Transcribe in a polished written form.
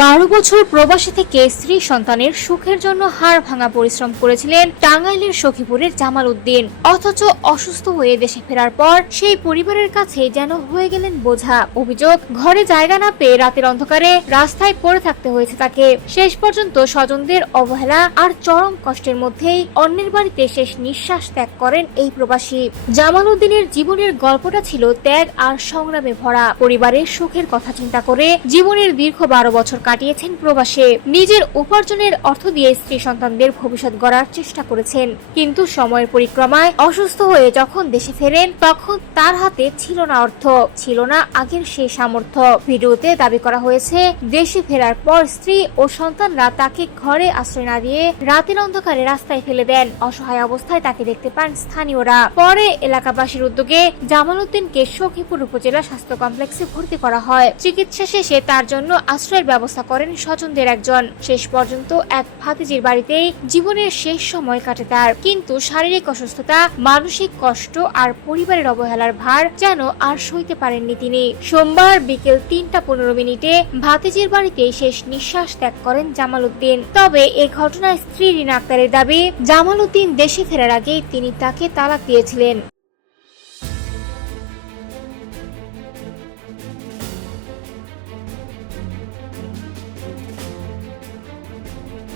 12 বছর প্রবাসী থেকে স্ত্রী সন্তানের সুখের জন্য হাড় ভাঙা পরিশ্রম করেছিলেন টাঙ্গাইলের সখীপুরের জামাল উদ্দিন। অথচ অসুস্থ হয়ে দেশে ফেরার পর সেই পরিবারের কাছে যেন হয়ে গেলেন বোঝা। অভিযোগ, ঘরে জায়গা না পেয়ে রাতের অন্ধকারে রাস্তায় পড়ে থাকতে হয়েছে তাকে। শেষ পর্যন্ত স্বজনদের অবহেলা আর চরম কষ্টের মধ্যেই অন্যের বাড়িতে শেষ নিঃশ্বাস ত্যাগ করেন এই প্রবাসী। জামাল উদ্দিনের জীবনের গল্পটা ছিল ত্যাগ আর সংগ্রামে ভরা। পরিবারের সুখের কথা চিন্তা করে জীবনের দীর্ঘ 12 বছর কাটিয়েছেন প্রবাসে। নিজের উপার্জনের অর্থ দিয়ে স্ত্রী সন্তানদের ভবিষ্যৎ গড়ার চেষ্টা করেছেন, কিন্তু সময়ের পরিক্রমায় অসুস্থ হয়ে যখন দেশে ফেরেন তখন তার হাতে ছিল না অর্থ, ছিল না আগের সেই সামর্থ্য। ভিডিওতে দাবি করা হয়েছে, দেশে ফেরার পর স্ত্রী ও সন্তানরা তাকে ঘরে আশ্রয় না দিয়ে রাতের অন্ধকারে রাস্তায় ফেলে দেন। অসহায় অবস্থায় তাকে দেখতে পান স্থানীয়রা। পরে এলাকাবাসীর উদ্যোগে জামাল উদ্দিনকে সখীপুর উপজেলা স্বাস্থ্য কমপ্লেক্সে ভর্তি করা হয়। চিকিৎসা শেষে তার জন্য আশ্রয়ের ব্যবস্থা করেন স্বজনদের একজন। শেষ পর্যন্ত এক ভাতিজির বাড়িতেই জীবনের শেষ সময় কাটে তার। কিন্তু শারীরিক অসুস্থতা, মানসিক কষ্ট আর পরিবারের অবহেলার ভার যেন আর সইতে পারেননি তিনি। সোমবার বিকেল 3:15 ভাতিজির বাড়িতে শেষ নিঃশ্বাস ত্যাগ করেন জামাল উদ্দিন। তবে এ ঘটনায় স্ত্রী রিনা আক্তারের দাবি, জামাল উদ্দিন দেশে ফেরার আগেই তিনি তাকে তালাক দিয়েছিলেন।